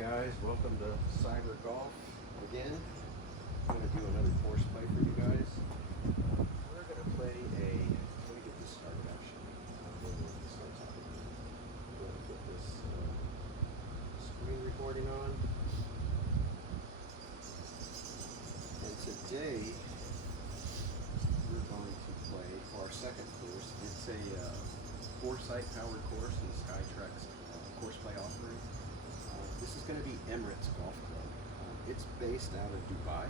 guys, welcome to Cyber Golf again. I'm going to do another course play for you guys. We're going to play let me get this started actually. We're going to start talking. We're going to put this screen recording on. And today we're going to play our second course. It's a ForeSight powered course in SkyTrak's course play offering. This is going to be Emirates Golf Club. It's based out of Dubai.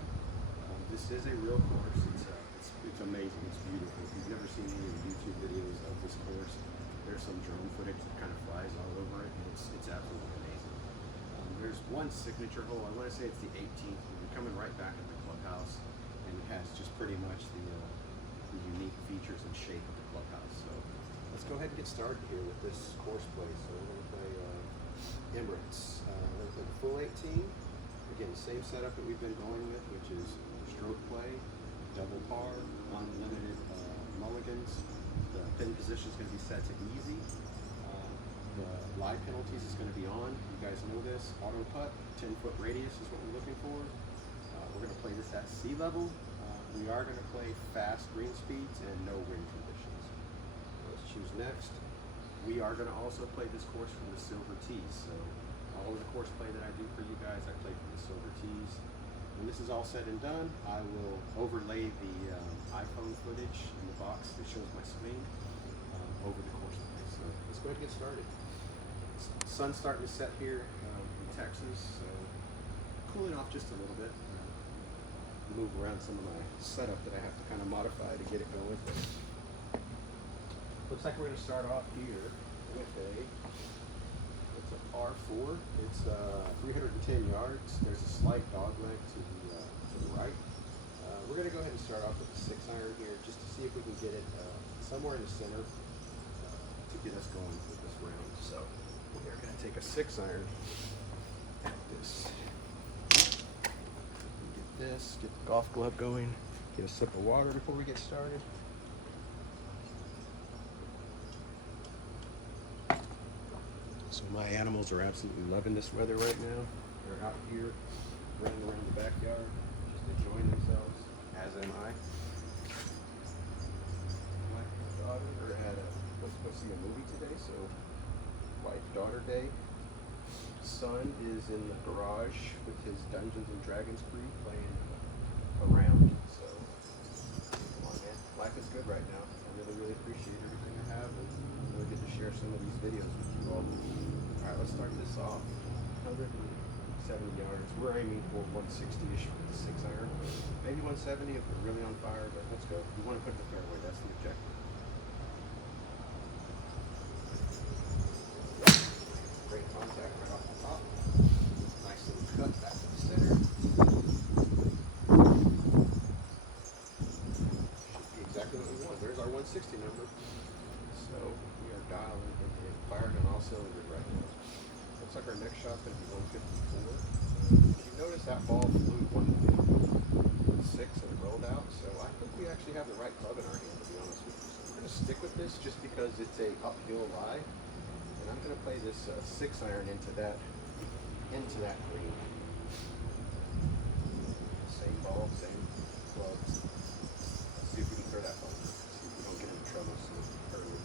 This is a real course. It's amazing. It's beautiful. If you've never seen any of the YouTube videos of this course, there's some drone footage that kind of flies all over it. It's absolutely amazing. There's one signature hole. I want to say it's the 18th. We're coming right back at the clubhouse, and it has just pretty much the unique features and shape of the clubhouse. So let's go ahead and get started here with this course play. So we're going to play Emirates. We're going to play the full 18. Again, same setup that we've been going with, which is stroke play, double par, unlimited mulligans. The pin position is going to be set to easy. The lie penalties is going to be on. You guys know this. Auto putt, 10-foot radius is what we're looking for. We're going to play this at sea level. We are going to play fast green speeds and no wind conditions. Let's choose next. We are going to also play this course from the silver tees. So all of the course play that I do for you guys, I play from the silver tees. When this is all said and done, I will overlay the iPhone footage in the box that shows my swing over the course play. So let's go ahead and get started. Sun's starting to set here in Texas, so cooling off just a little bit. Move around some of my setup that I have to kind of modify to get it going. Looks like we're going to start off here with it's a par 4. It's 310 yards. There's a slight dog leg to the right. We're going to go ahead and start off with a 6-iron here just to see if we can get it somewhere in the center to get us going with this round. So we're going to take a 6-iron at this. Get the golf glove going, get a sip of water before we get started. So my animals are absolutely loving this weather right now. They're out here running around the backyard, just enjoying themselves, as am I. My daughter was supposed to see a movie today, so wife-daughter day. Son is in the garage with his Dungeons and Dragons crew playing around. So, come on, man. Life is good right now. I really appreciate everything I have, and really get to share some of these videos with you all. All right, let's start this off. 170 yards. We're aiming for 160-ish with the 6-iron. Maybe 170 if we're really on fire, but let's go. We want to put the fairway. That's the objective. Great contact right off the top. Nice little cut back to the center. Should be exactly what we want. There's our 160 number. So we are dialing and firing on all cylinders right now. Looks like our next shot's going to be 154. If you notice, that ball flew 156 and rolled out. So I think we actually have the right club in our hand, to be honest with you. So we're going to stick with this just because it's a uphill lie. I'm going to play this 6-iron into that green. Same ball, same clubs. Let's see if we can throw that ball. See if we don't get into trouble so early.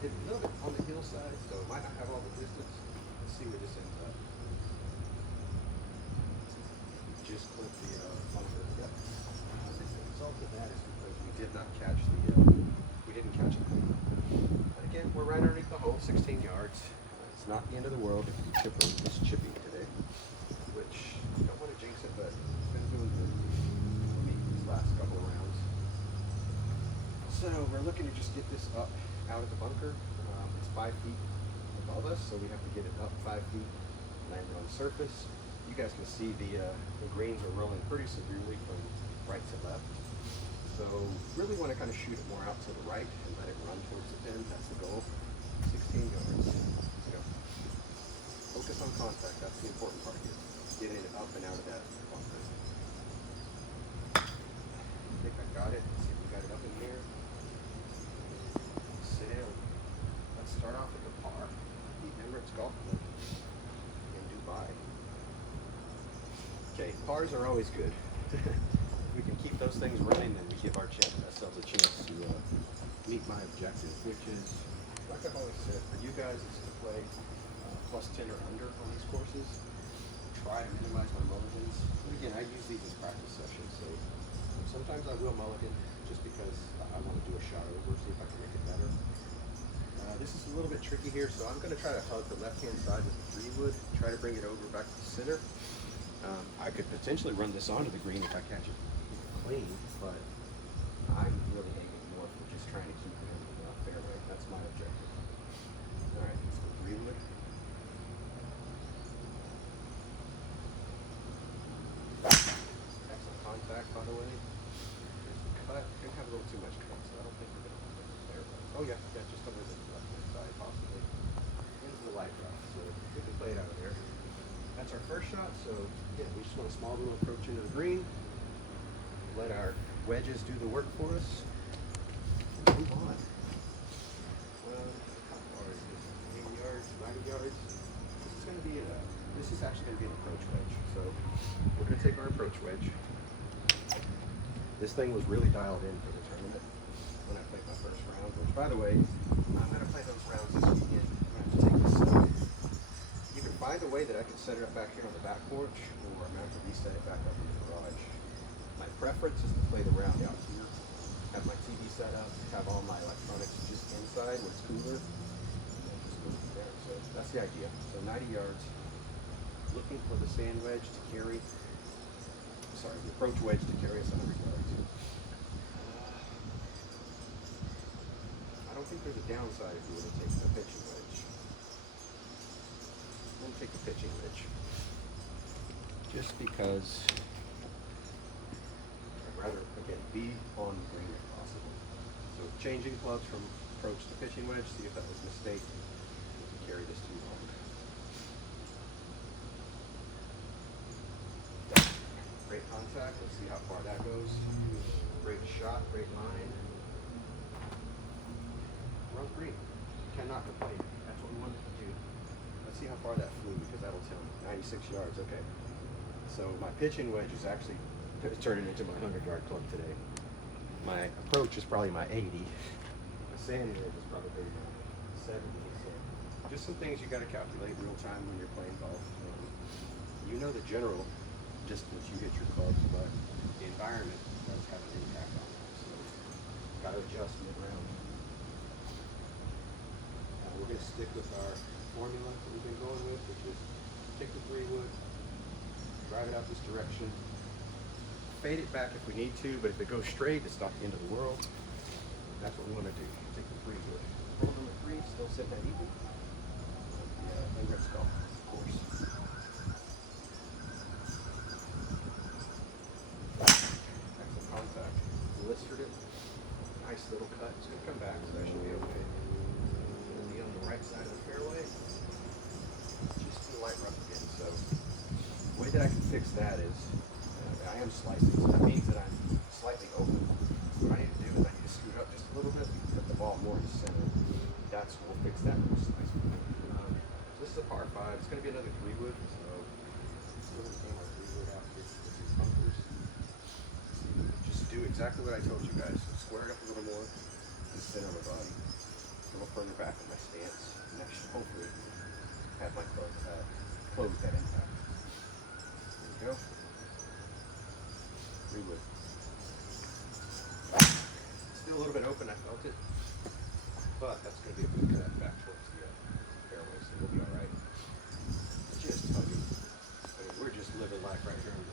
It's a little bit on the hillside, so it might not have all the distance. Let's see where this ends up. Just clip the bunker. Yep. The result of that is because we did not catch we didn't catch it. But again, we're right underneath the hole, 16 yards. It's not the end of the world if you chip or miss chipping today, which I don't want to jinx it, but it's been doing good for me these last couple of rounds. So we're looking to just get this up out of the bunker. It's 5 feet above us, so we have to get it up 5 feet, land it on the surface. You guys can see the greens are rolling pretty severely from right to left. So really want to kind of shoot it more out to the right and let it run towards the pin. That's the goal. 16 yards. Let's go. Focus on contact. That's the important part here. Getting it up and out of that bunker. I think I got it. Let's see if we got it up in here. Sit down. Let's start off with the Bars are always good. If we can keep those things running, then we give ourselves a chance to meet my objective, which is, like I've always said, for you guys, it's to play plus 10 or under on these courses. Try to minimize my mulligans. But again, I use these as practice sessions, so sometimes I will mulligan just because I want to do a shot over, see if I can make it better. This is a little bit tricky here, so I'm going to try to hug the left-hand side with the 3-wood, try to bring it over back to the center. I could potentially run this onto the green if I catch it clean, but I'm really aiming more for just trying to keep it in the fairway. That's my objective. All right, let's go 3-wood. Excellent contact, by the way. Cut. Gonna have a little too much cut, so I don't think we're gonna have it there. Oh yeah, just over the left-hand side, possibly into the light rough. So we can play it out of there. That's our first shot. So again, we just want a small little approach into the green. Let our wedges do the work for us. Move on. How far is this? 80 yards, 90 yards. This is actually going to be an approach wedge. So we're going to take our approach wedge. This thing was really dialed in for the tournament when I played my first round. Which, by the way, I'm going to play those rounds this weekend. I'm going to have to take this. You can find a way that I can set it up back here on the back porch, or I'm going to have to reset it back up in the garage. My preference is to play the round out here, have my TV set up, have all my electronics just inside where it's cooler, and then just move from there. So that's the idea. So 90 yards, looking for the sand wedge to carry, the approach wedge to carry us 100 yards. I don't think there's a downside if you were to take the pitching wedge. I'm going to take the pitching wedge, just because rather, again, be on the green if possible. So changing clubs from approach to pitching wedge, see if that was a mistake. We can carry this too long. Great contact, let's see how far that goes. Great shot, great line. We're on green. Cannot complain. That's what we wanted to do. Let's see how far that flew, because that'll tell me. 96 yards, okay. So my pitching wedge is actually turning into my 100-yard club today. My approach is probably my 80. My sand wedge is probably my 70. So just some things you got to calculate real time when you're playing golf. You know the general distance you hit your clubs, but the environment does have an impact on that. So got to adjust mid-round. We're going to stick with our formula that we've been going with, which is take the 3-wood, drive it out this direction. Fade it back if we need to, but if it goes straight, it's not the end of the world. That's what we want to do. Take the 3-wood. Hole number 3, still sitting at equal. The Emirates Golf course. Excellent contact. Blistered it. Nice little cut. It's going to come back, so that should be okay. It's going to be on the right side of the fairway. Just to the light rough again. So the way that I can fix that is I am slicing, so that means that I'm slightly open. What I need to do is I need to scoot up just a little bit, put the ball more in the center. We'll fix that with a slice. This is a par 5. It's going to be another 3-wood, so we're going to aim our 3-wood out here with these bunkers. Just do exactly what I told you guys. So square it up a little more in the center of the body. A little further back in my stance, and that should hopefully have my close that impact. There we go. 3-wood. Still a little bit open, I felt it. But that's going to be a good cut back towards the fairway, so we'll be alright. Just hugging. I mean, we're just living life right here on the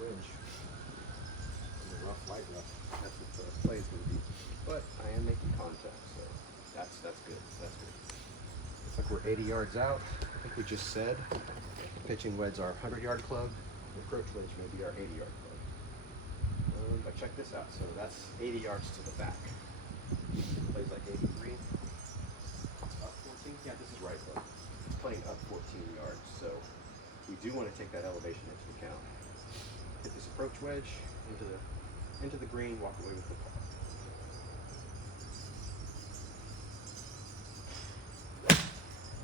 fringe. On the rough, light rough. That's what the play is going to be. But I am making contact, so that's good. That's good. Looks like we're 80 yards out. I think we just said pitching wedge our 100-yard club. The approach wedge may be our 80-yard club. But check this out. So that's 80 yards to the back. Plays like 83. Up 14. Yeah, this is right though. Playing up 14 yards. So we do want to take that elevation into account. Hit this approach wedge into the green. Walk away with the ball.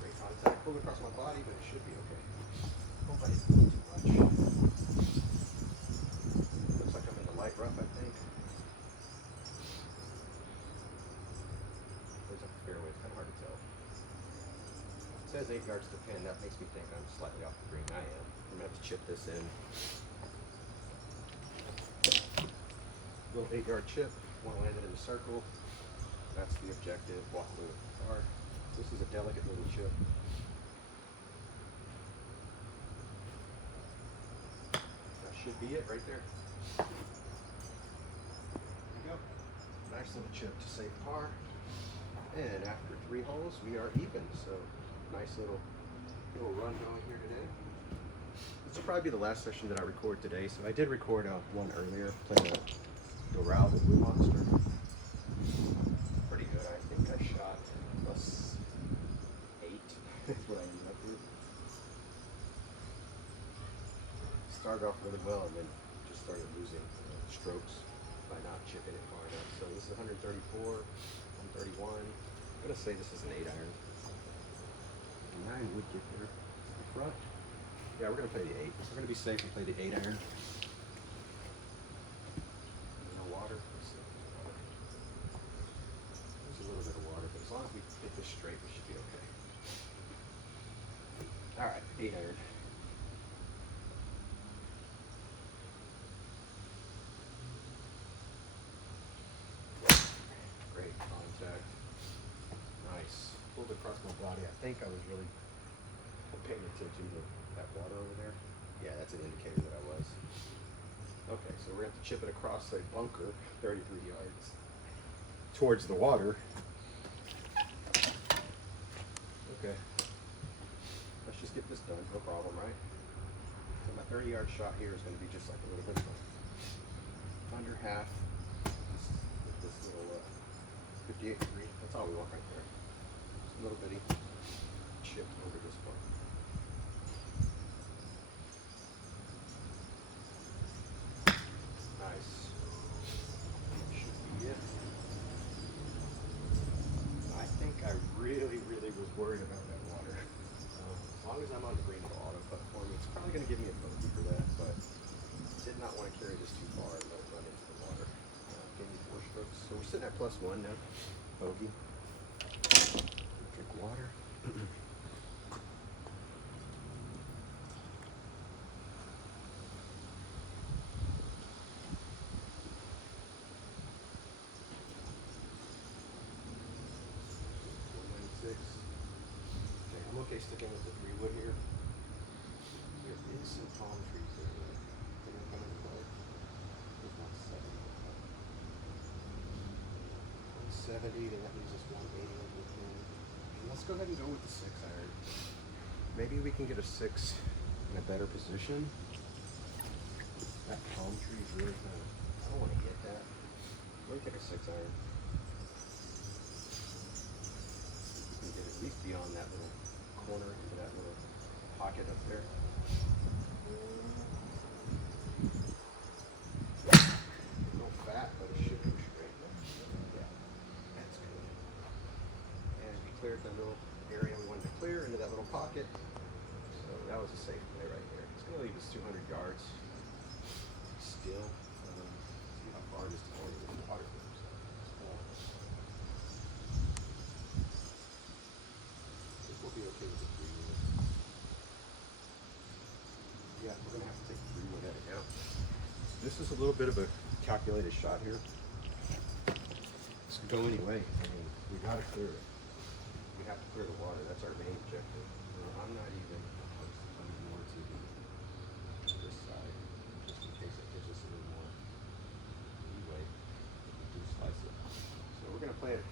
Great contact. Pulled across my body, but it should be okay. Hope I didn't do too much. It says 8 yards to pin. That makes me think I'm slightly off the green. I am. I'm going to have to chip this in. Little 8-yard chip. Want to land it in the circle. That's the objective. Walk through the car. This is a delicate little chip. That should be it right there. There you go. Nice little chip to save par. And after 3 holes, we are even. So nice little run going here today. This will probably be the last session that I record today. So I did record one earlier, playing the Doral, the Blue Monster. Pretty good. I think I shot +8. That's what I ended up with. Started off really well and then just started losing strokes by not chipping it far enough. So this is 134, 131. I'm gonna say this is an 8-iron. 9 would get there. The front. Yeah, we're gonna play the 8. We're gonna be safe and play the 8-iron. No water. There's a little bit of water, but as long as we hit this straight, we should be okay. All right, 8-iron. Great contact. Nice. Pulled across my body. I think I was really paying attention to that water over there. Yeah, that's an indicator that I was. Okay, so we're going to have to chip it across a bunker 33 yards towards the water. Okay. Let's just get this done. No problem, right? So my 30-yard shot here is going to be just like a little bit under half. This little 58 degree. That's all we want right there. Just a little bitty chip over this part. Nice. Should be it. I think I really was worried about that water. As long as I'm on the green, it'll auto putt for me. It's probably going to give me a bogey for that, but did not want to carry this too far and let it run into the water. Gave me 4 strokes. So we're sitting at +1 now. Bogey. Drink water. Okay, I'm okay sticking with the 3-wood here. There is some palm trees there that are going to come into play. There's not 70. 170, then that leaves us 180 on the pin. Let's go ahead and go with the 6-iron. Maybe we can get a 6 in a better position. That palm tree is really kind of, I don't want to hit that. Let me take a 6-iron. We can get at least beyond that little corner into that little pocket up there. A little fat, but it should go straight. Yeah, that's good. And we cleared the little area we wanted to clear into that little pocket. So that was a safe play right there. It's going to leave us 200 yards still. See how far it is to go into the water. We'll be okay with the 3-wood. Yeah, we're going to have to take the 3-wood at it now. This is a little bit of a calculated shot here. This could go anyway. I mean, we got to clear it. We have to clear the water. That's our main objective. I'm not even more to this side, just in case it gives us a little more leeway. We do slice it. So we're going to play it,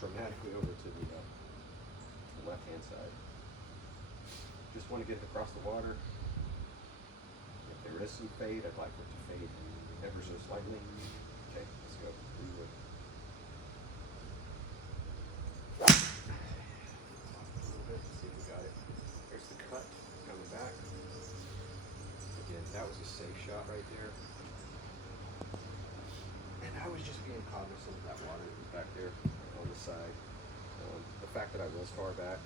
dramatically over to the left-hand side. Just want to get it across the water. If there is some fade, I'd like for it to fade ever so slightly. Okay, let's go. 3-wood. A little bit. Let's see if we got it. There's the cut. It's coming back. Again, that was a safe shot right there. And I was just being cognizant of that water that was back there on the side. The fact that I was far back,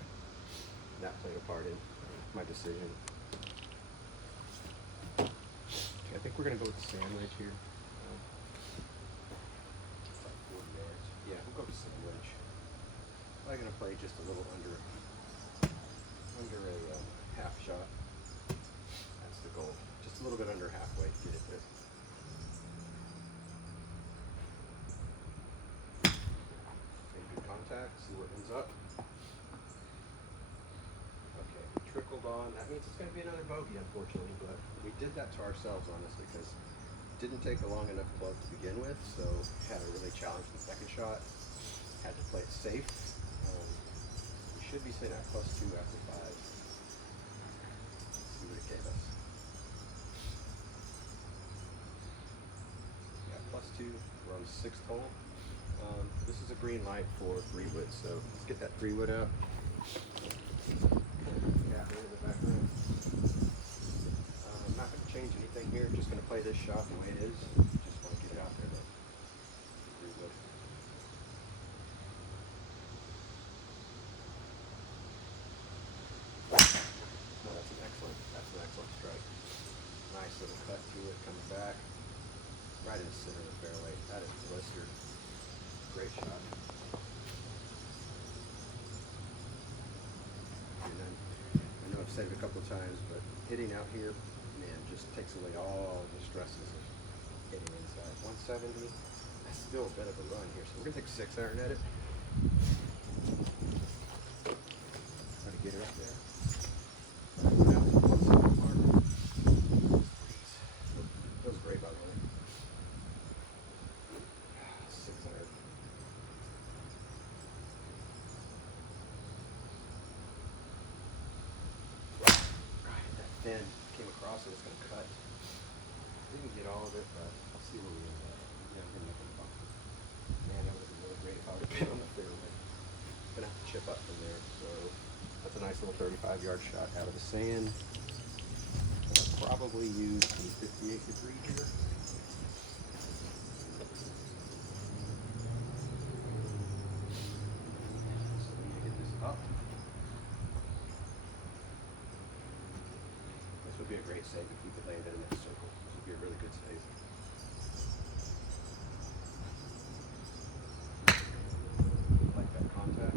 that played a part in my decision. Okay, I think we're going to go with the sandwich here. It's like 40 yards. Yeah, we'll go with sandwich. I'm going to play just a little under under a half shot. That's the goal. Just a little bit under halfway to get it there. Make good contact, see where it ends up. Okay, we trickled on. That means it's going to be another bogey, unfortunately, but we did that to ourselves, honestly, because it didn't take a long enough club to begin with, so had to really challenge the second shot. Had to play it safe. We should be sitting at +2 after 5. Let's see what it gave us. Yeah, +2. We're on the 6th hole. This is a green light for 3-wood, so let's get that 3-wood out. Yeah, in the background. I'm not going to change anything here. Just going to play this shot the way it is. Just want to get it out there, though. 3-wood. Oh, that's an excellent strike. Nice little cut to it, coming back. Right in the center of the fairway. That is blistered. Great shot. And then, I know I've said it a couple of times, but hitting out here, man, just takes away all the stresses of hitting inside. 170, that's still a bit of a run here. So we're going to take 6 iron at it. Try to get it up there. Down to the 170 mark. That was great, by the way. 6 iron. That thin came across and it's going to cut. Didn't get all of it, but I'll see where we end up. Yeah, I'm going to make a bump. Man, that would have been really great if I would have been on the fairway. Gonna have to chip up from there. So that's a nice little 35-yard shot out of the sand. I'll probably use the 58 degree here. So we need to get this up. This would be a great save if we could land it in that circle. This would be a really good save. Like that contact.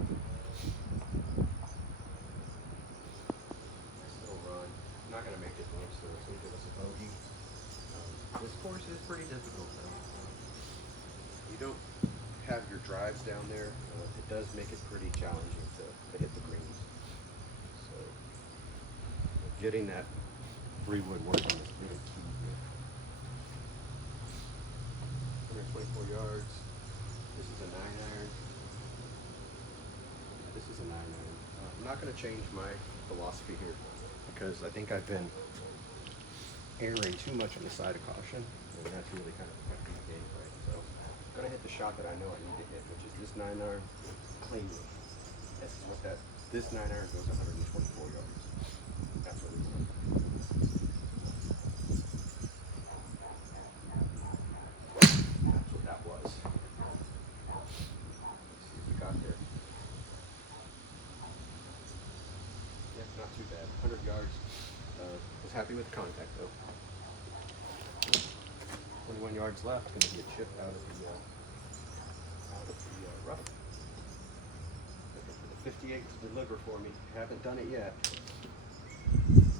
Nice little run. Not going to make it though, so it's going to give us a bogey. This course is pretty difficult though. You don't have your drives down there. It does make it pretty challenging to hit the greens. So getting that 3-wood working is really key here. 124 yards. This is a 9-iron. This is a 9-iron. I'm not going to change my philosophy here because I think I've been erring too much on the side of caution, and that's really kind of affecting the game, right? So I'm going to hit the shot that I know I need to hit, which is this 9-iron cleanly. This is what this 9-iron goes 124 yards. That's what we want. That's what that was. Let's see what we got there. Yeah, not too bad. 100 yards. Was happy with the contact though. 21 yards left. Going to be a chip out of the rough. Looking for the 58 to deliver for me. Haven't done it yet.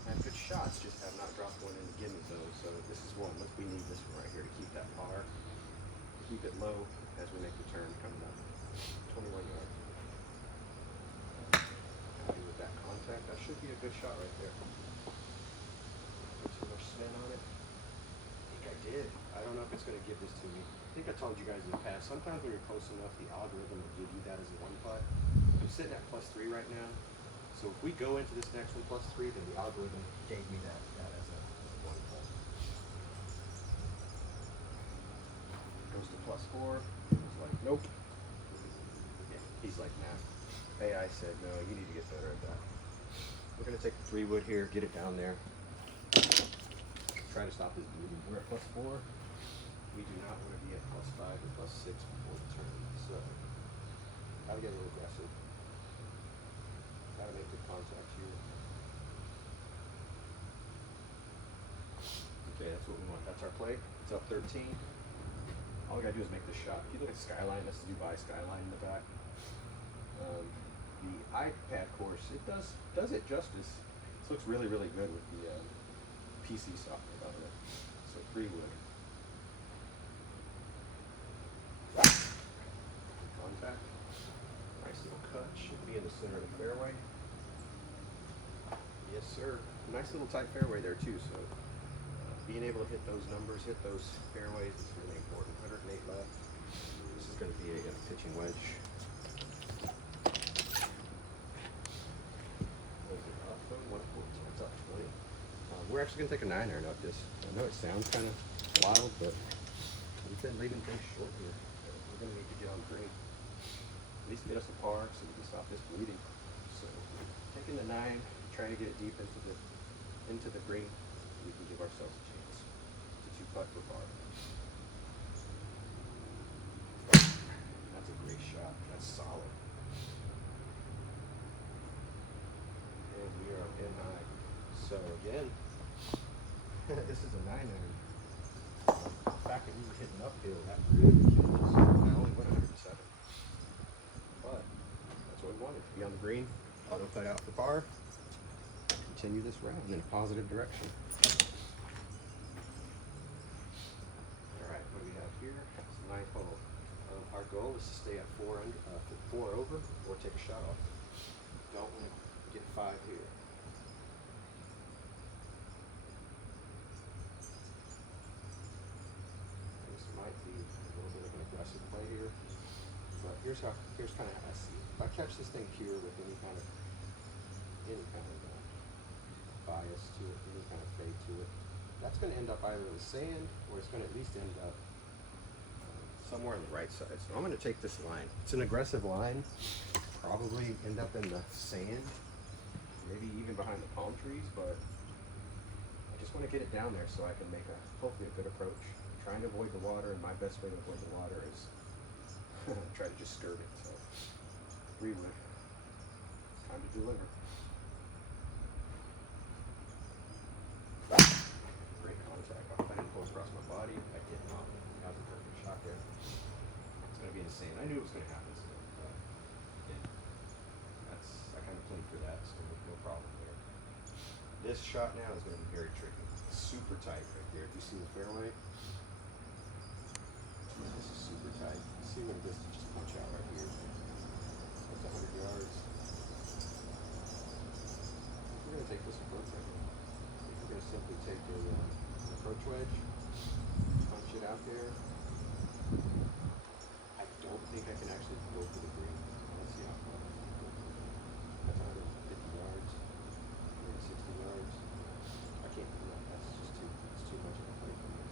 Had good shots, just have not dropped one in the gimme zone. So this is one. We need this one right here to keep that par. Keep it low as we make the turn coming up. 21 yards. Happy with that contact. That should be a good shot right there. Too much spin on it. I think I did. I don't know if it's going to give this to me. I think I told you guys in the past, sometimes when you're close enough, the algorithm will give you that as a 1-putt. I'm sitting at +3 right now. So if we go into this next one +3, then the algorithm gave me that as a 1-putt. Goes to +4. He's like, nope. Yeah, he's like, nah. AI said, no, you need to get better at that. We're going to take the 3-wood here, get it down there. Try to stop this bleeding. We're at +4. We do not want to be at +5 or +6 before the turn. So, gotta get a little aggressive. Gotta make good contact here. Okay, that's what we want. That's our play. It's up 13. All we gotta do is make this shot. If you look at the skyline, that's the Dubai skyline in the back. the iPad course, it does it justice. This looks really, really good with the PC software on it. So 3-wood. Contact. Nice little cut. Should be in the center of the fairway. Yes, sir. Nice little tight fairway there too. So being able to hit those numbers, hit those fairways is really important. 108 left. This is going to be a pitching wedge. We're actually going to take a 9-iron up this. I know it sounds kind of wild, but we've been leaving things short here. We're going to need to get on green. At least get us a par so we can stop this bleeding. So taking the 9, trying to get it deep into the green, we can give ourselves a chance to 2-putt for par. That's a great shot. That's solid. And we are up in high. So again, this is a 9-iron. The fact that we were hitting uphill, that really killed us. I only went 107. But that's what we wanted, to be on the green, auto putt out for par, continue this round in a positive direction. Alright, what do we have here? It's the 9th hole. Our goal is to stay at 4 over or take a shot off. Don't want to get 5 here. Here's kind of how I see it. If I catch this thing pure with any kind of bias to it, any kind of fade to it, that's going to end up either in the sand or it's going to at least end up somewhere on the right side. So I'm going to take this line. It's an aggressive line. Probably end up in the sand, maybe even behind the palm trees, but I just want to get it down there so I can make hopefully a good approach. I'm trying to avoid the water, and my best way to avoid the water is try to just skirt it. So 3-wood. Time to deliver. Great contact. Off that pull across my body. I did not. That was a perfect shot there. It's going to be insane. I knew it was going to happen still. I kind of played for that, so no problem there. This shot now is going to be very tricky. Super tight right there. Do you see the fairway? This is super tight. You see what this just punch out right here. That's 100 yards. We're going to take this approach right here. We're going to simply take an approach wedge, punch it out there. I don't think I can actually go for the green. Let's see how far. That's 150 yards, 160 yards. I can't do that. That's just too much of a play for me.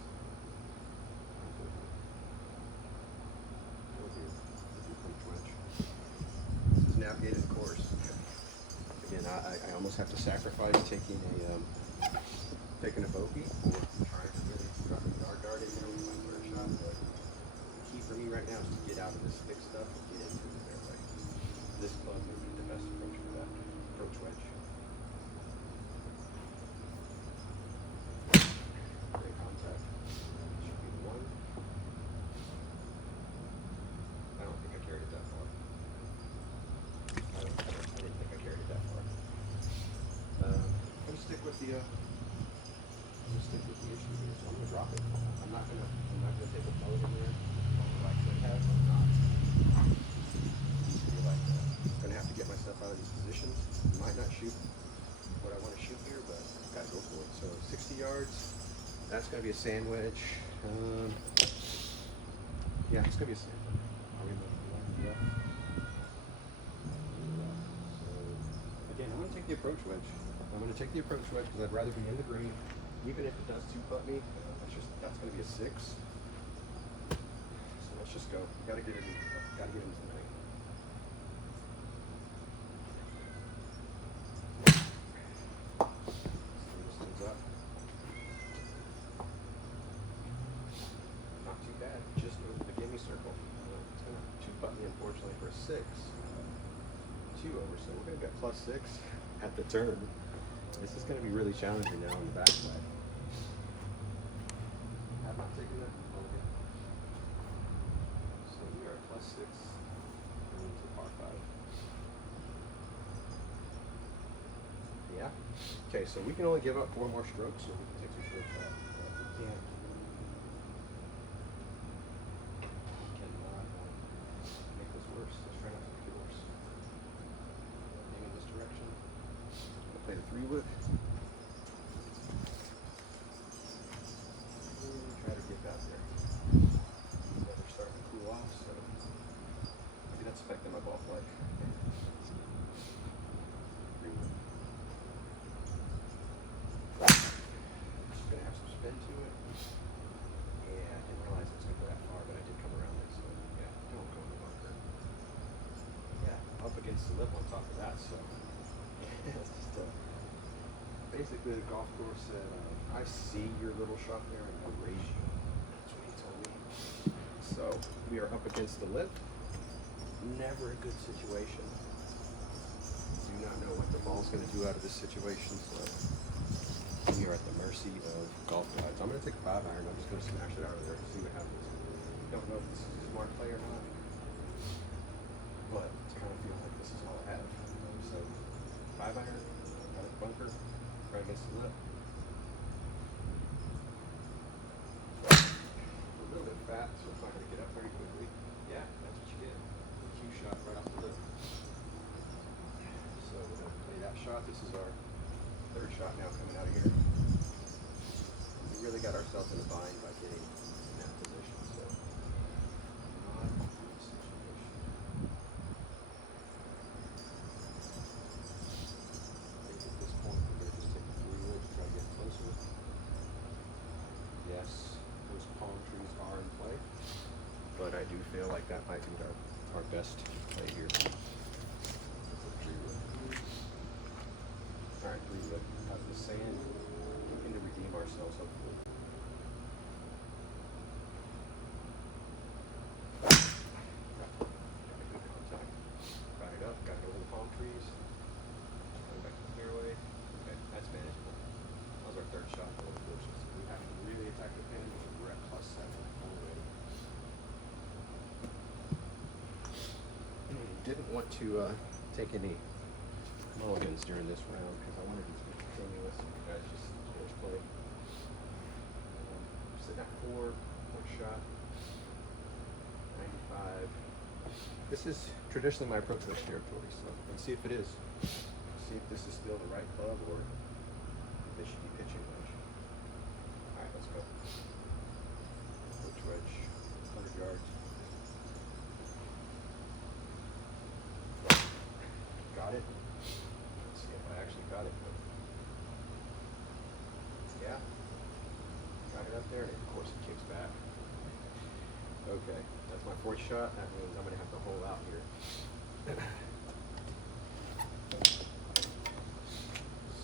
This is navigated course. Again, I almost have to sacrifice taking a bogey or trying to really drop a dart in there with my third shot. But the key for me right now is to get out of this thick stuff and get into the fairway. This club may be the best approach for that. Approach wedge. Great contact. Should be the 1. I don't think I carried it that far. I didn't think I carried it that far. I'm gonna stick with the issue here. So I'm gonna drop it. I'm not gonna take a boat in there. Like I could have. I'm not. Feel like I'm gonna have to get myself out of these positions. Might not shoot what I want to shoot here, but gotta go for it. So 60 yards. That's gonna be a sand wedge. Yeah, it's gonna be a sand wedge. Again, I'm going to take the approach wedge. I'm going to take the approach wedge because I'd rather be in the green, even if it does 2-putt me. That's going to be a 6. So let's just go. Got to get it. Got to get into the green. This things up. Not too bad. Just a gimme circle. It's going to 2-putt me, unfortunately, for a 6. 2 over, so we're going to get +6 at the turn. This is going to be really challenging now on the backside. Have not taken that. Okay. So we are at +6 going into par 5. Yeah. Okay, so we can only give up 4 more strokes, so we can take 2 strokes off. But we can't. We cannot make this worse. Let's try not to make it worse. Aim in this direction. I'm gonna play the 3-wood. Try to get out there. The weather's starting to cool off, so maybe that's affecting my ball flight. 3-wood. It's gonna have some spin to it. Yeah, I didn't realize it was gonna go that far, but I did come around it, so yeah, don't go in the bunker. Yeah, up against the lip on top of that, so yeah, it's just basically the golf course said, I see your little shot there and I'll raise you. That's what he told me. So we are up against the lip. Never a good situation. Do not know what the ball's going to do out of this situation, so we are at the mercy of golf guides. I'm going to take a 5-iron. I'm just going to smash it out of there and see what happens. Don't know if this is a smart play or not, but it's kind of feeling like this is all I have. So 5-iron, got a bunker, right against the lip. A little bit fat, so it's not going to get up very quickly. Yeah, that's what you get. A cue shot right off the lip. So we're going to play that shot. This is our 3rd shot now coming out of here. We really got ourselves in a bind by getting in that position. So not a good situation. I think at this point we're going to just take the 3-wood to try to get closer. Yes, those palm trees are in play, but I do feel like that might be our best play here. Alright, 3-wood out of the sand, looking to redeem ourselves hopefully. Got a good contact. Got it up, got it over the palm trees. Going back to the fairway. Okay, that's manageable. That was our 3rd shot for the bushes. We have to really attack the pin. We're at +7 already. Didn't want to take any mulligans during this round because I wanted it to be continuous. You guys just finish play. Sitting at 4, 1 shot, 95. This is traditionally my approach to this territory, so let's see if it is. See if this is still the right club or if they should be pitching wedge. All right, let's go. Pitch wedge, 100 yards. Got it. Let's see if I actually got it. Yeah. Got it up there, and of course it kicks back. Okay, that's my 4th shot. That means I'm going to have to hole out here.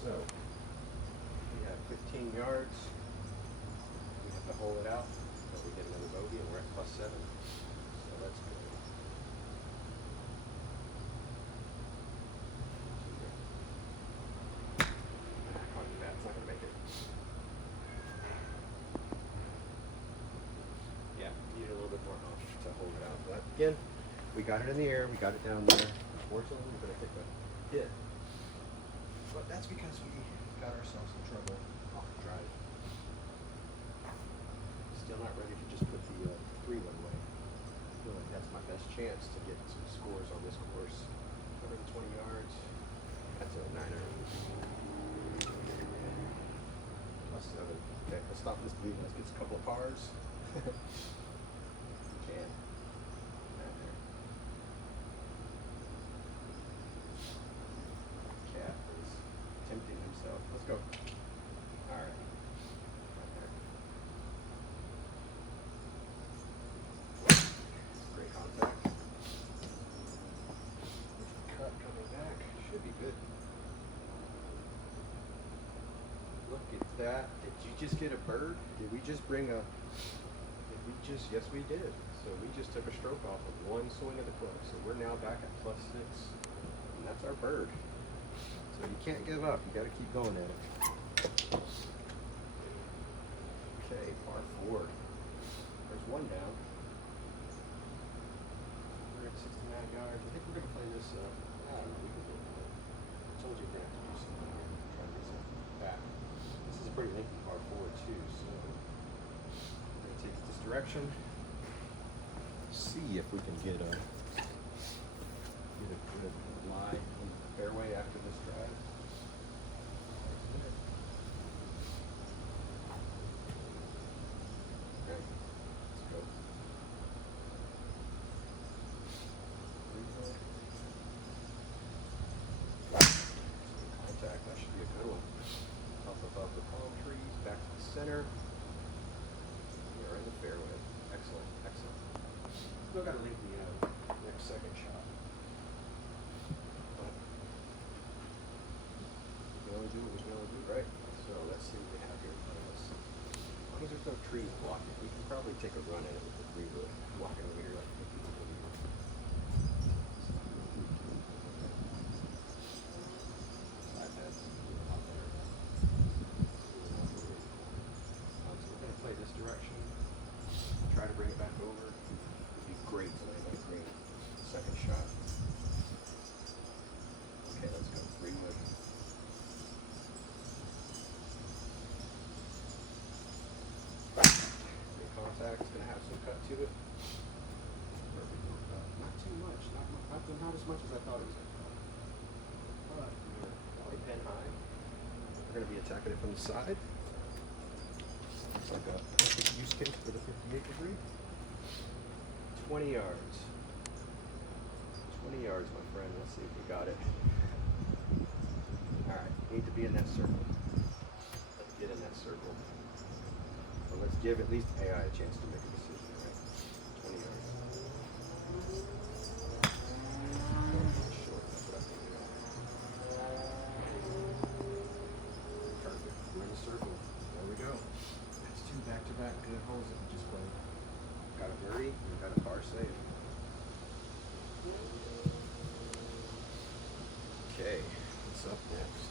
So, we have 15 yards. We have to hole it out, but we get another bogey, and we're at +7. So that's good. It's not going to make it. Yeah, need a little bit more off to hold it out. But again, we got it in the air, we got it down there. Unfortunately, we're going to take a hit. But that's because we got ourselves in trouble off the drive. Still not ready to just put the 3-wood away. I feel like that's my best chance to get some scores on this course. 120 yards. That's a 9er. +7. Okay, let's stop this bleeding. Let's get a couple of pars. We can. Right there. Cat is tempting himself. Let's go. All right. Right there. Great contact. Cut coming back. Should be good. Look at that. Did you just get a bird? Did we just bring a... Yes, we did. So we just took a stroke off of 1 swing of the club. So we're now back at +6. And that's our bird. So you can't give up. You got to keep going at it. Okay, par 4. There's 1 down. We're at 69 yards. I think we're going to play this... I don't know. We can go for it. I told you we're going to have to do something here. back. This is a pretty lengthy par 4 too, so we're going to take it this direction. See if we can get a good lie on the fairway after this drive. Okay, let's go. Contact, that should be a good one. Up above the palm trees, back to the center. We are in the fairway. Excellent, excellent. Still got to leave the next second shot. But we can only do what we can only do, right? So let's see what we have here in front of us. As long as there's no trees blocking, we can probably take a run at it with the 3-wood. Walking over here like 50 people. Direction. Try to bring it back over. It'd be great to land a great second shot. Okay, let's go. 3-wood. Make contact. It's gonna have some cut to it. Not too much. Not as much as I thought it was gonna be. But probably pin high. We're gonna be attacking it from the side. Looks like a perfect use case for the 58 degree. 20 yards. 20 yards, my friend. Let's see if we got it. Alright, need to be in that circle. Let's get in that circle. So let's give at least AI a chance to make a decision, right? 20 yards. Short, that's what I think we got. Perfect. We're in the circle. There we go. Back-to-back good holes that we just played. Got a birdie and got a par save. Okay, what's up next?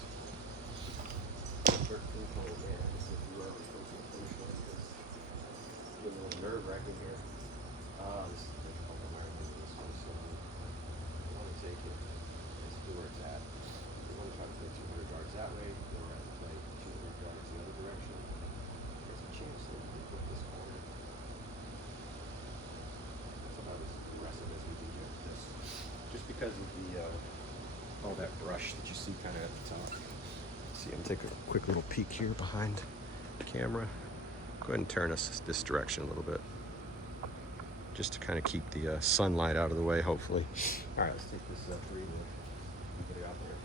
13th hole, man. This is a few hours from the finish line. Getting a little nerve-wracking here. This is a difficult one. I remember this one, so I want to take it. Let's see where it's at. We want to try to play 200 yards that way, or rather play 200 yards the other direction. Chance to put this corner. That's about as aggressive as we can get with this. Just because of the all that brush that you see kind of at the top. See, I'm gonna take a quick little peek here behind the camera. Go ahead and turn us this direction a little bit. Just to kind of keep the sunlight out of the way, hopefully. All right, let's take this 3-wood and put it out there.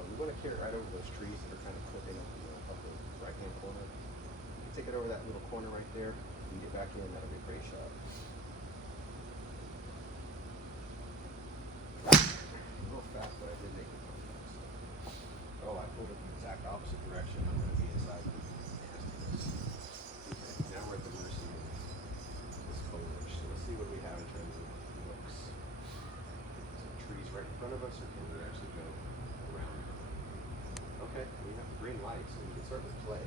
We want to carry right over those trees that are kind of clipping up the right-hand corner. Take it over that little corner right there, feed it back in, that'll be a great shot. A little fast, but I did make it. Oh, I pulled it the exact opposite direction. I'm going to be inside the okay, now we're at the mercy of this foliage. So let's see what we have in terms of looks. Some trees right in front of us, or can we actually go around? Okay, we have the green light, so we can start to play.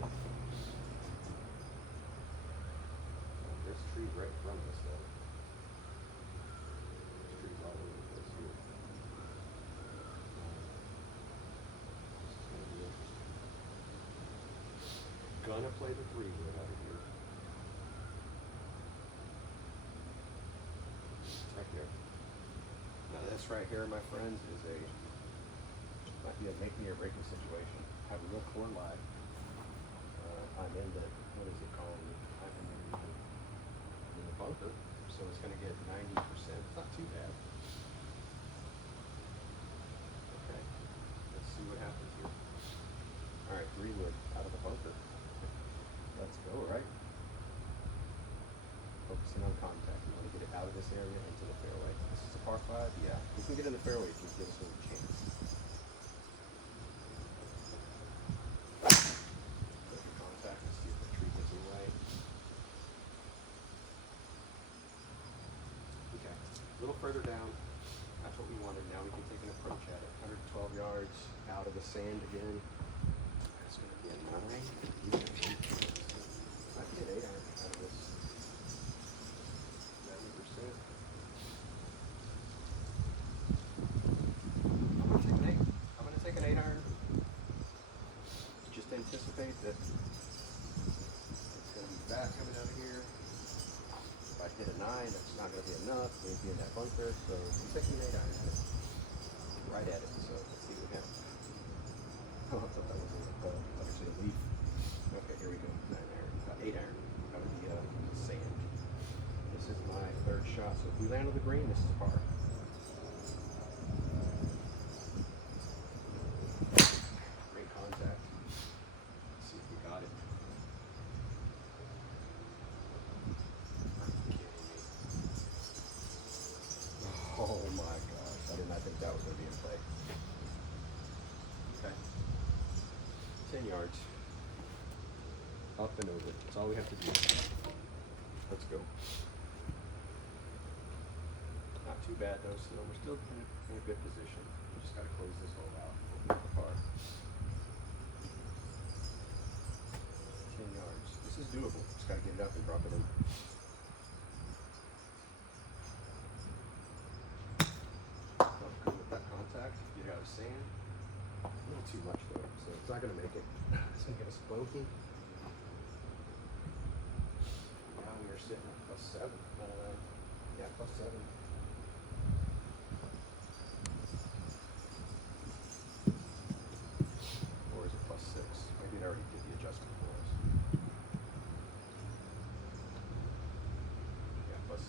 There's trees right in front of us, though. There's trees all over the place here. This is going to be interesting. Gonna play the 3-wood out of here. Right there. Now this right here, my friends, is might be a make me or break me situation. Have a real core lie. I'm in the, what is it called? I'm in the bunker, so it's going to get 90%. It's not too bad. Okay, let's see what happens here. All right, 3-wood out of the bunker. Let's go, right? Focusing on contact. We want to get it out of this area into the fairway. This is a par 5. Yeah, we can get in the fairway if you give us a little chance. Contact. Let's see if the tree gets away. Okay, a little further down. That's what we wanted. Now we can take an approach at it. 112 yards out of the sand again. That's going to be a 9. I can get 8 out of this. 90%. I'm going to take an 8 iron. in that bunker, so looks like he made iron at it. Right at it, so let's see what happens. Oh, I thought that was a ball. That was actually a leaf. Okay, here we go. 9 iron. 8 iron. Out of the sand. This is my third shot, so if we land on the green, this is par. Great contact. Let's see if we got it. Oh my gosh, I did not think that was going to be in play. Okay. 10 yards. Up and over. That's all we have to do. Let's go. Not too bad though, still. We're still in a good position. We just got to close this hole out. Open up the par. 10 yards. This is doable. Just got to get it up and drop it in. Good with that contact. Get it out of sand. A little too much though, so it's not going to make it. It's going to get us funky. Now we are sitting at +7. Yeah, +7. Or is it +6? Maybe it already did the adjustment for us. Yeah, +6.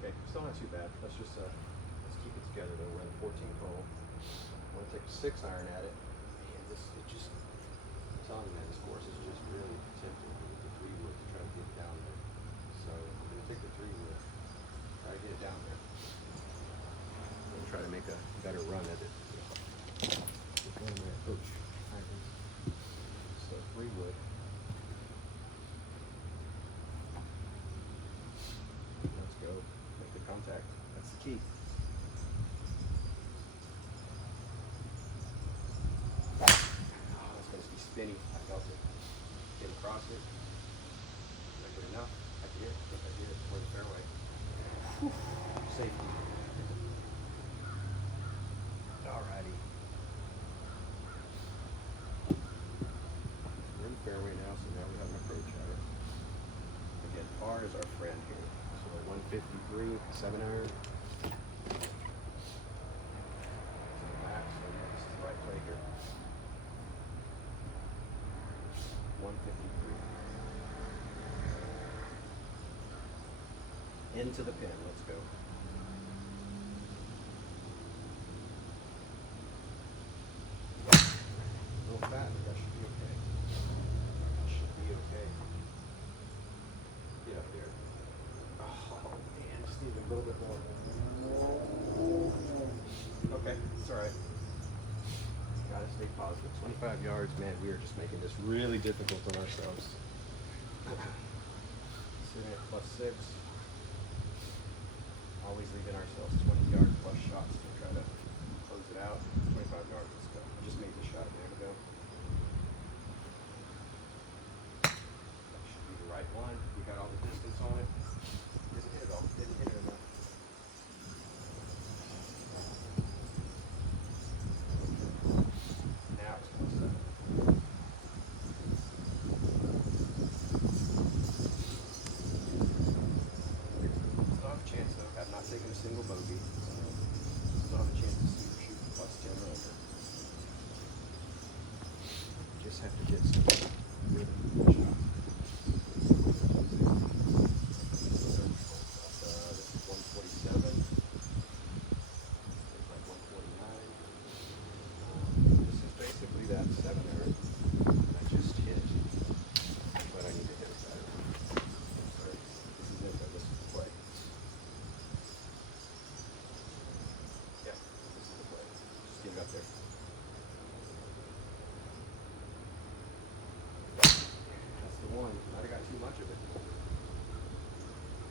Okay, still not too bad. Let's just let's keep it together though. We're in the 14th hole. I want to take a 6 iron at it. Man, I'm telling you, man, this course is just really tempting with the 3 wood to try to get down there. So I'm going to take the 3 wood, try to get it down there. I'm going to try to make a better run at it. With one of my approach irons. So 3 wood. Let's go. Make the contact. That's the key. Spinny, I felt it. Came across it. Did I get enough? I did. Yes, I did. For the fairway. Whew. Safety. Alrighty. We're in the fairway now, so now we have an approach at it. Again, par is our friend here. So 153, 7 iron. Max, so yeah, this is the right play here. 153. Into the pin, let's go. No fat, that should be okay. That should be okay. Get up there. Oh man, just need a little bit more. Okay, it's alright. Gotta stay positive. 25 yards, man, we are just making this really difficult on ourselves. Sitting at +6. Always leaving ourselves 20 yard plus shots to try to close it out. 25 yards, let's go. I just made this shot a minute ago. That should be the right one. We got all the distance on it. Didn't hit it all. Didn't hit it enough. Now it's +7. Taking a single bogey. Still have a chance to shoot +10 or under. Just have to get some good shots. This is 147. There's like 149. This is basically that 7 iron. I just hit. But I need to hit it better. Sorry. This is it though. This is the play. Get it up there. That's the one. Might have got too much of it. Get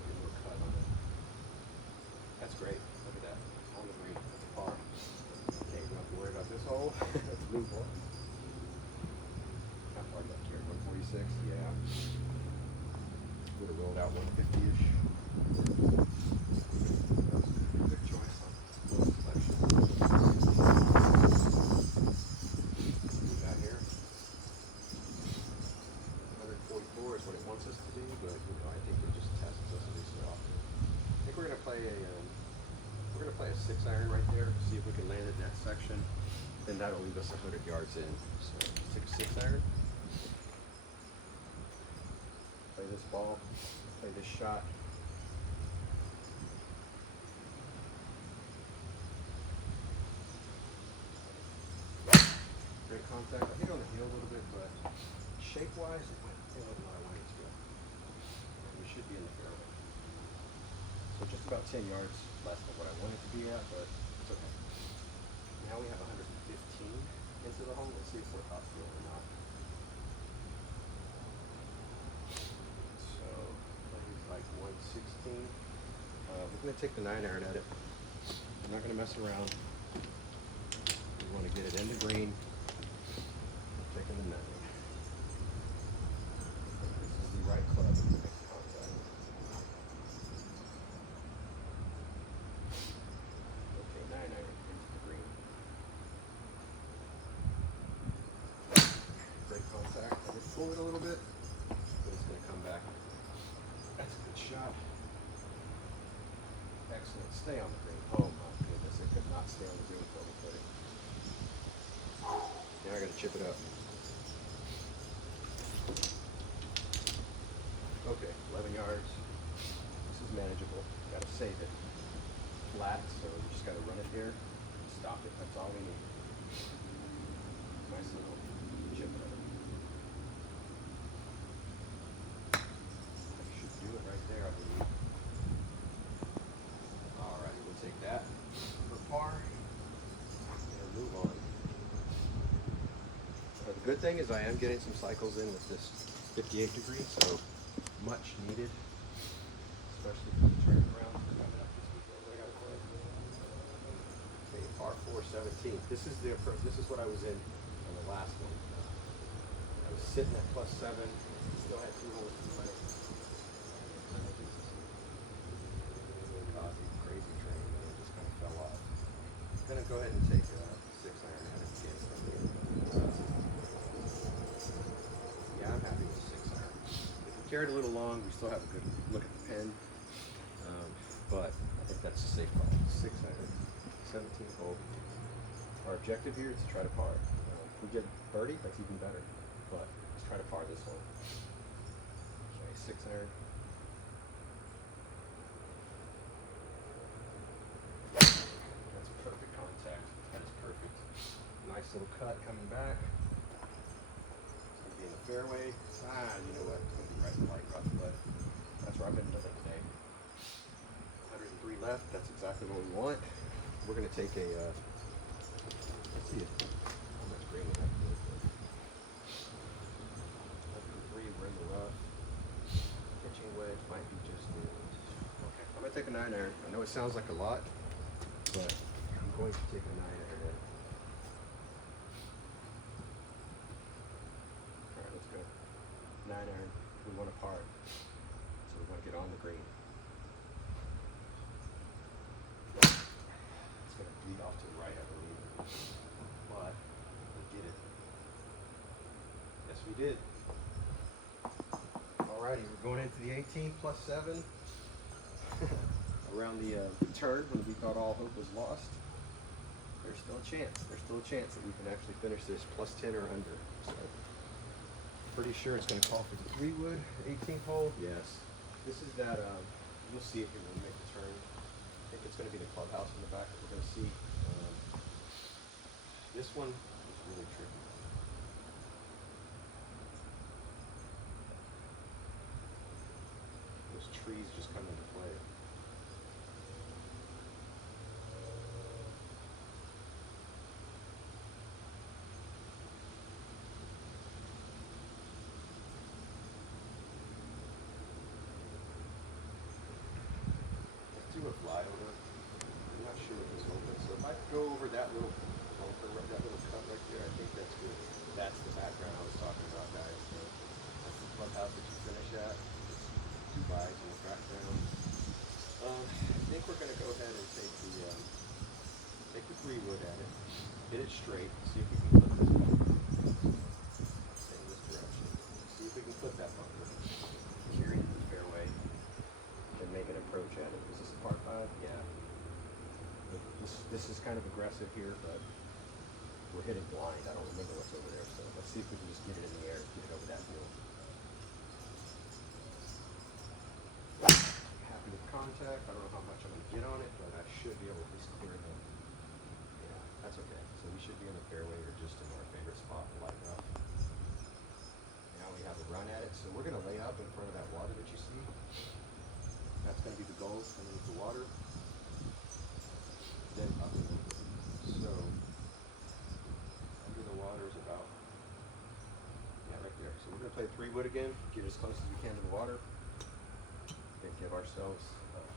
a little cut on it. That's great. Look at that. On the green. That's a par. Okay, we don't have to worry about this hole. That's a blue ball. How far left here? 146? Yeah. Would have rolled out 150-ish. Good choice on selection. play a 6-iron right there, see if we can land it in that section. Then that'll leave us 100 yards in. So 6-iron. Play this ball, play this shot. Great contact. I hit on the heel a little bit, but shape-wise, it went where I wanted it to go. And we should be in the fairway. So just about 10 yards less than what I wanted to be at, but it's okay. Now we have 115 into the hole. Let's see if we're uphill or not. So it's like 116. We're going to take the 9-iron at it. I'm not going to mess around. We want to get it in the green. Taking the 9. This is the right club to make contact. Okay, 9-iron into the green. Great contact. I just pull it a little bit, but it's going to come back. That's a good shot. Excellent. Stay on the green. Oh my goodness, it could not stay on the green until we put it. Now I got to chip it up. Okay, 11 yards. This is manageable. Got to save it flat, so we just got to run it here and stop it. That's all we need. Nice little chip it up. That should do it right there, I believe. Alright, we'll take that for par and move on. The good thing is I am getting some cycles in with this 58 degree, so much needed, especially for the turning around coming up this weekend. I gotta play. Okay, par 4, 17. This is the approach. This is what I was in on the last one. I was sitting at +7. Still had 2 holes to play. Caused a crazy train, and it just kind of fell off. I'm gonna go ahead and take a 6-iron at it again. Yeah, I'm happy with 6-iron. If we carried a little long, we still have a good look at the pin. But I think that's a safe call. 6-iron, 17th hole. Our objective here is to try to par. If we get birdie, that's even better. But let's try to par this one. Okay, 6-iron. That's perfect contact. That is perfect. Nice little cut coming back. In the fairway. You know what? It's going to be right in the light rough, but that's where I've been living today. 103 left. That's exactly what we want. We're going to take a, let's see how much green we have to do. 103, we're in the rough. Pitching wedge might be just good. Okay, I'm going to take a 9-iron. I know it sounds like a lot, but I'm going to take a 9-iron. Alright, let's go. 9-iron. We want to par. So we want to get on the green. It's going to bleed off to the right, I believe. But we get it. Yes, we did. Alrighty, we're going into the 18 +7. Around the turn when we thought all hope was lost. There's still a chance. There's still a chance that we can actually finish this +10 or under. So, pretty sure it's going to call for the 3-wood 18th hole. Yes. This is that, you'll see if it will make the turn. I think it's going to be the clubhouse in the back that we're going to see. This one is really tricky. Those trees just come into play. A flyover. I'm not sure if it's open, so if I go over that little bumper, that little cut right there, I think that's good. That's the background I was talking about, guys. So that's the clubhouse that you finish at. Two buys in the background. I think we're going to go ahead and take the 3-wood at it, hit it straight, see if we can clip this bumper. Stay in this direction. See if we can clip that bumper. Carry it to the fairway. And make an approach at it. Is this a par 5? Yeah. This is kind of aggressive here, but we're hitting blind. I don't remember what's over there, so let's see if we can just get it in the air, get it over that hill. Happy with contact. I don't know how much I'm going to get on it, but I should be able to at least clear them. Yeah, that's okay. So we should be in the fairway or just in our favorite spot to lighten up. Now we have a run at it, so we're going to lay up in front of that water that you see. That's going to be the goal, underneath the water. Then up a little bit. So under the water is about, yeah, right there. So we're going to play 3-wood again, get as close as we can to the water, and give ourselves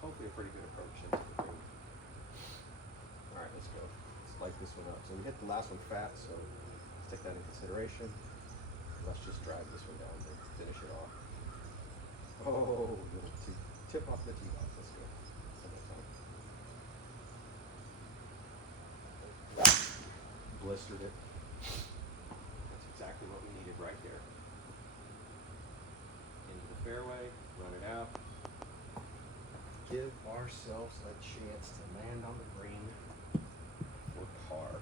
hopefully a pretty good approach into the green. All right, let's go. Let's light this one up. So we hit the last one fat, so let's take that in consideration. Let's just drag this one down to finish it off. Oh, little tip off the tee box. Let's go. One more time. Blistered it. That's exactly what we needed right there. Into the fairway, run it out. Give ourselves a chance to land on the green for par.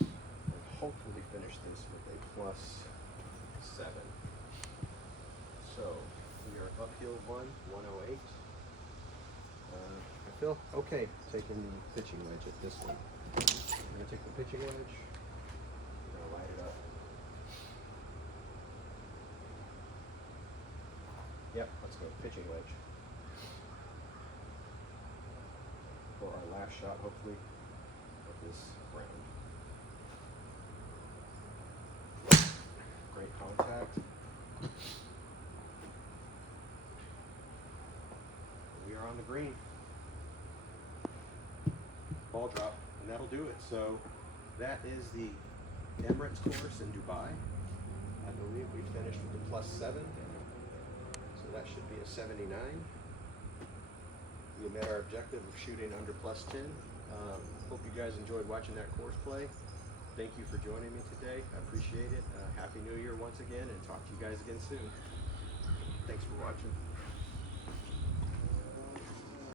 And hopefully finish this with a +7. So we are uphill 108. I feel okay taking the pitching wedge at this one. I'm going to take the pitching wedge. I'm going to light it up. Yep, let's go. Pitching wedge. For our last shot, hopefully, of this round. Great contact. We are on the green. Ball drop, and that'll do it. So that is the Emirates course in Dubai. I believe we finished with a +7. So that should be a 79. We met our objective of shooting under +10. Hope you guys enjoyed watching that course play. Thank you for joining me today. I appreciate it. Happy New Year once again, and talk to you guys again soon. Thanks for watching.